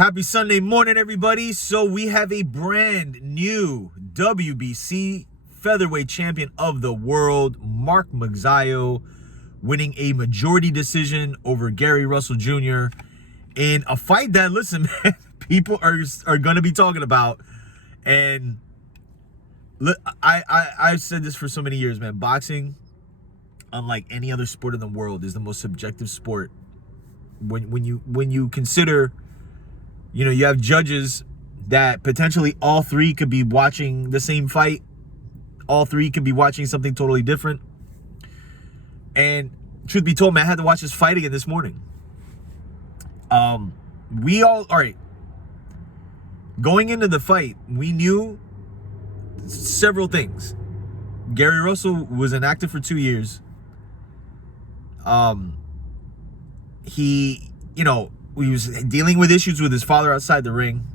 Happy Sunday morning, everybody. So we have a brand new WBC Featherweight champion of the world, Mark Magsayo, winning a majority decision over Gary Russell Jr. in a fight that, listen, man, people are going to be talking about. And look, I've said this for so many years, man. Boxing, unlike any other sport in the world, is the most subjective sport. When you consider, you know, you have judges that potentially all three could be watching the same fight. All three could be watching something totally different. And truth be told, man, I had to watch this fight again this morning. All right. Going into the fight, we knew several things. Gary Russell was inactive for 2 years. He was dealing with issues with his father outside the ring.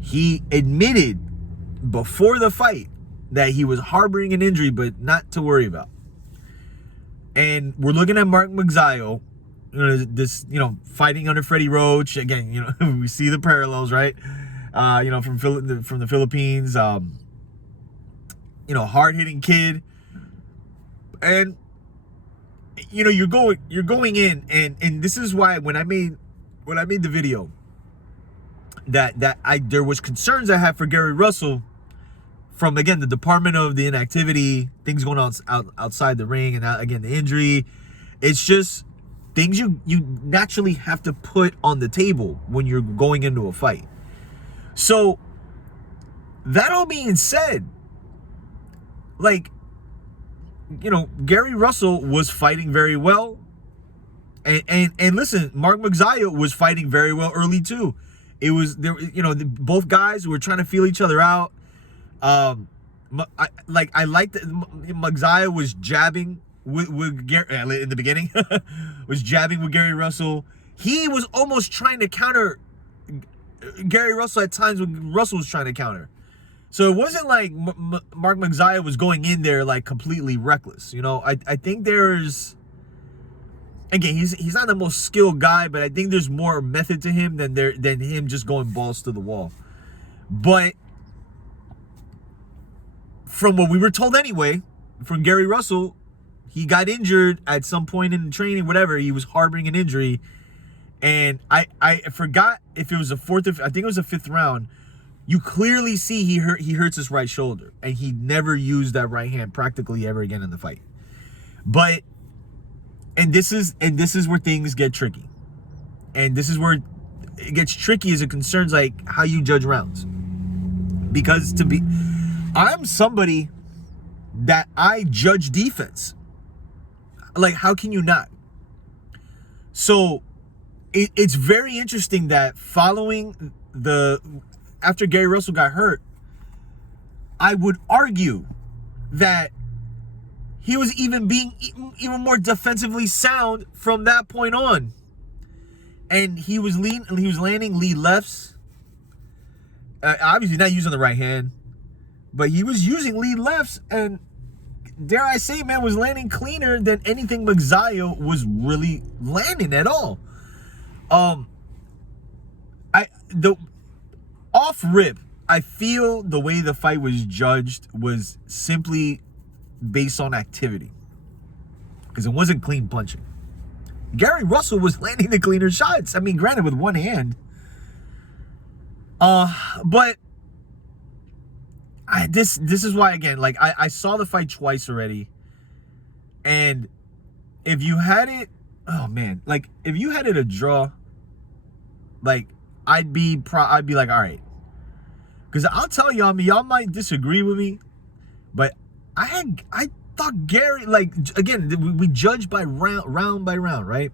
He admitted before the fight that he was harboring an injury, but not to worry about. And we're looking at Mark Magsayo, fighting under Freddie Roach. Again, we see the parallels, right? From the Philippines. Hard-hitting kid. And you're going in, and this is why when I made the video that there was concerns I had for Gary Russell from, again, the department of the inactivity, things going on outside the ring, and again, the injury. It's just things you naturally have to put on the table when you're going into a fight. So that all being said, Gary Russell was fighting very well. And listen, Mark Magsayo was fighting very well early too. It was there, both guys were trying to feel each other out. I liked that Magsayo was jabbing with Gary in the beginning. Was jabbing with Gary Russell. He was almost trying to counter Gary Russell at times when Russell was trying to counter. So it wasn't like Mark Magsayo was going in there like completely reckless. I think there's, again, he's not the most skilled guy, but I think there's more method to him than him just going balls to the wall. But from what we were told anyway, from Gary Russell, he got injured at some point in the training, whatever. He was harboring an injury. And I forgot if it was I think it was a fifth round. You clearly see he hurts his right shoulder, and he never used that right hand practically ever again in the fight. But this is where things get tricky. And this is where it gets tricky as it concerns like how you judge rounds. Because I'm somebody that I judge defense. Like, how can you not? So it's very interesting that following after Gary Russell got hurt, I would argue that he was being even more defensively sound from that point on. And he was landing lead lefts. Obviously not using the right hand, but he was using lead lefts, and dare I say, man, was landing cleaner than anything Magsayo was really landing at all. Off rip, I feel the way the fight was judged was simply based on activity, because it wasn't clean punching. Gary Russell was landing the cleaner shots. I mean, granted, with one hand. But this is why, again, like I saw the fight twice already, and if you had it, oh man, like if you had it a draw, like I'd be like, all right, because I'll tell y'all, y'all might disagree with me, but I thought Gary, like, again, we judge by round by round, right?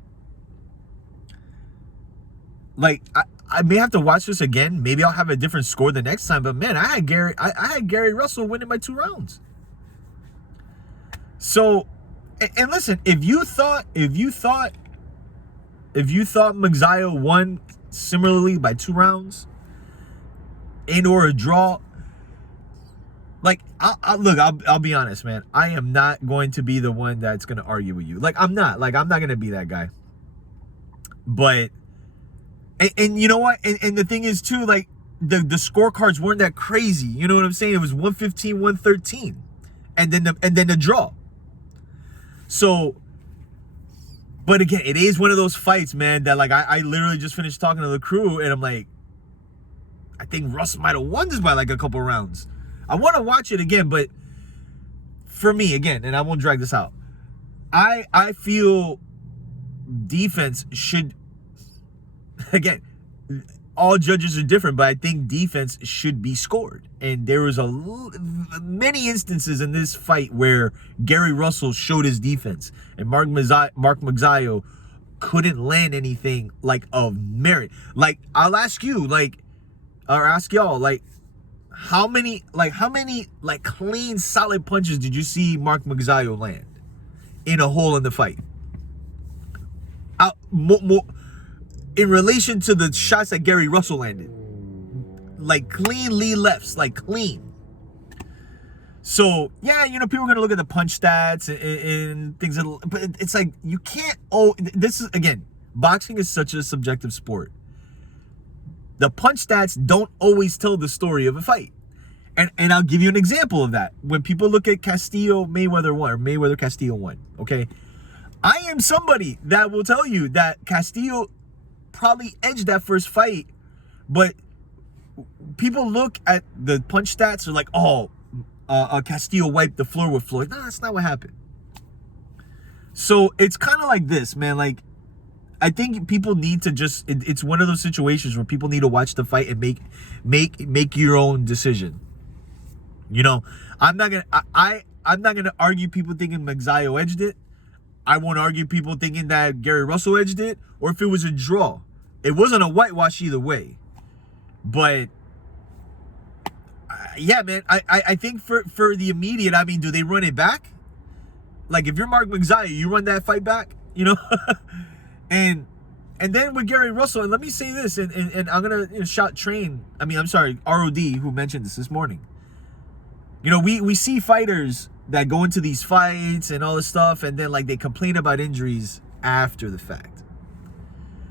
Like I may have to watch this again. Maybe I'll have a different score the next time. But man, I had Gary Russell winning by 2 rounds. So, and listen, if you thought Magsayo won similarly by 2 rounds and or a draw, like, I'll be honest, man. I am not going to be the one that's going to argue with you. I'm not going to be that guy. But And you know what? And the thing is too, like the scorecards weren't that crazy. You know what I'm saying? It was 115, 113, and then the draw. So, but again, it is one of those fights, man, that like I literally just finished talking to the crew, and I'm like, I think Russ might have won this by like a couple rounds. I want to watch it again, but for me, again, and I won't drag this out, I feel defense should, again, all judges are different, but I think defense should be scored. And there was many instances in this fight where Gary Russell showed his defense, and Mark Magsayo couldn't land anything like of merit. Like, I'll ask you, like, or ask y'all, like, how many clean, solid punches did you see Mark Magsayo land in a hole in the fight? More in relation to the shots that Gary Russell landed, like clean lead lefts, like clean. So yeah, you know, people are gonna look at the punch stats and things, but it's like you can't. Oh, this is, again, boxing is such a subjective sport. The punch stats don't always tell the story of a fight. And I'll give you an example of that. When people look at Castillo-Mayweather 1, or Mayweather-Castillo 1, okay? I am somebody that will tell you that Castillo probably edged that first fight, but people look at the punch stats, they're like, oh, Castillo wiped the floor with Floyd. No, that's not what happened. So it's kind of like this, man. Like, I think people need to just, it's one of those situations where people need to watch the fight and make your own decision. You know, I'm not gonna argue people thinking Magsayo edged it. I won't argue people thinking that Gary Russell edged it, or if it was a draw. It wasn't a whitewash either way. But yeah, man, I think for the immediate, I mean, do they run it back? Like, if you're Mark Magsayo, you run that fight back, you know? And then with Gary Russell, and let me say this, and I'm going to shout Train, ROD, who mentioned this morning. You know, we see fighters that go into these fights and all this stuff, and then, like, they complain about injuries after the fact.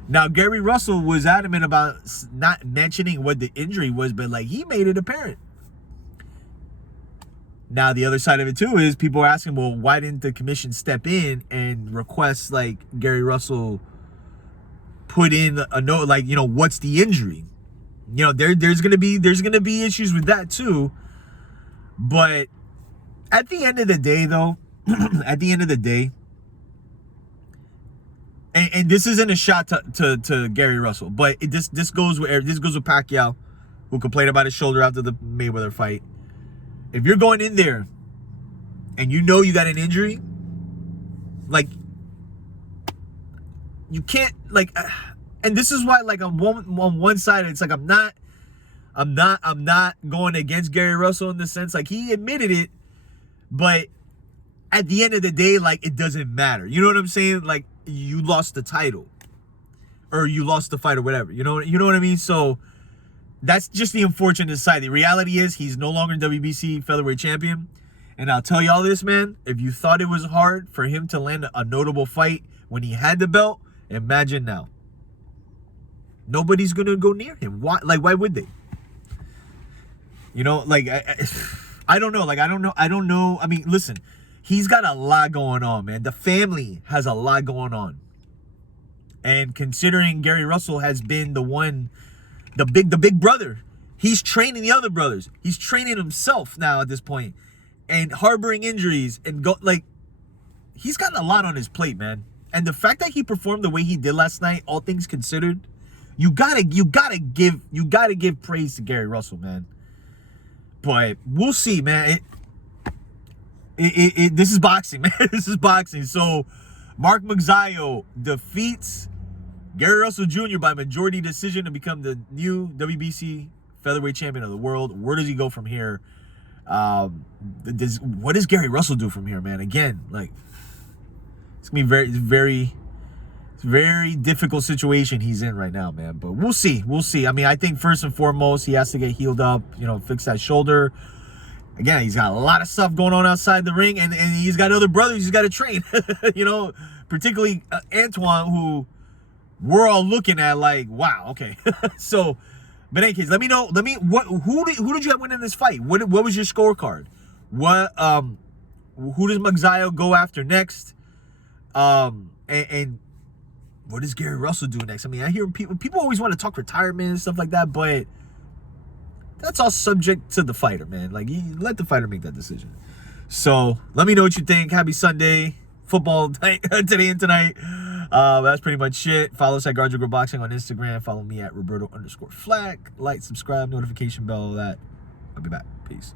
Now, Gary Russell was adamant about not mentioning what the injury was, but, like, he made it apparent. Now, the other side of it, too, is people are asking, well, why didn't the commission step in and request, like, Gary Russell put in a note, like, you know, what's the injury? You know, there's gonna be issues with that, too. But at the end of the day, though, at the end of the day, and this isn't a shot to Gary Russell, but this goes with Pacquiao, who complained about his shoulder after the Mayweather fight. If you're going in there and you know you got an injury, like, you can't, like, and this is why, like, on one side, it's like I'm not going against Gary Russell in the sense, like, he admitted it, but at the end of the day, like, it doesn't matter. You know what I'm saying? Like, you lost the title, or you lost the fight, or whatever. You know what I mean? So that's just the unfortunate side. The reality is he's no longer WBC featherweight champion. And I'll tell y'all this, man. If you thought it was hard for him to land a notable fight when he had the belt, imagine now. Nobody's going to go near him. Why? Like, why would they? You know, like, I don't know. Like, I don't know. I mean, listen, he's got a lot going on, man. The family has a lot going on. And considering Gary Russell has been the big brother, he's training the other brothers. He's training himself now at this point, and harboring injuries, and he's got a lot on his plate, man. And the fact that he performed the way he did last night, all things considered, you gotta give praise to Gary Russell, man. But we'll see, man. This is boxing, man. This is boxing. So Mark Magsayo defeats Gary Russell Jr. by majority decision to become the new WBC featherweight champion of the world. Where does he go from here? What does Gary Russell do from here, man? Again, like, it's gonna be very difficult situation he's in right now, man. But we'll see. I mean, I think first and foremost, he has to get healed up, you know, fix that shoulder. Again, he's got a lot of stuff going on outside the ring, and he's got other brothers he's got to train. You know, particularly Antoine, who we're all looking at like, wow, okay. So, but in any case, let me know. Who did you have winning this fight? What was your scorecard? Who does Magsayo go after next? And what does Gary Russell do next? I mean, I hear people always want to talk retirement and stuff like that, but that's all subject to the fighter, man. Like, you let the fighter make that decision. So let me know what you think. Happy Sunday. Football night, today and tonight. That's pretty much it. Follow us at Guard Your Girl Boxing on Instagram. Follow me at Roberto_Flack. Like, subscribe, notification bell, all that. I'll be back. Peace.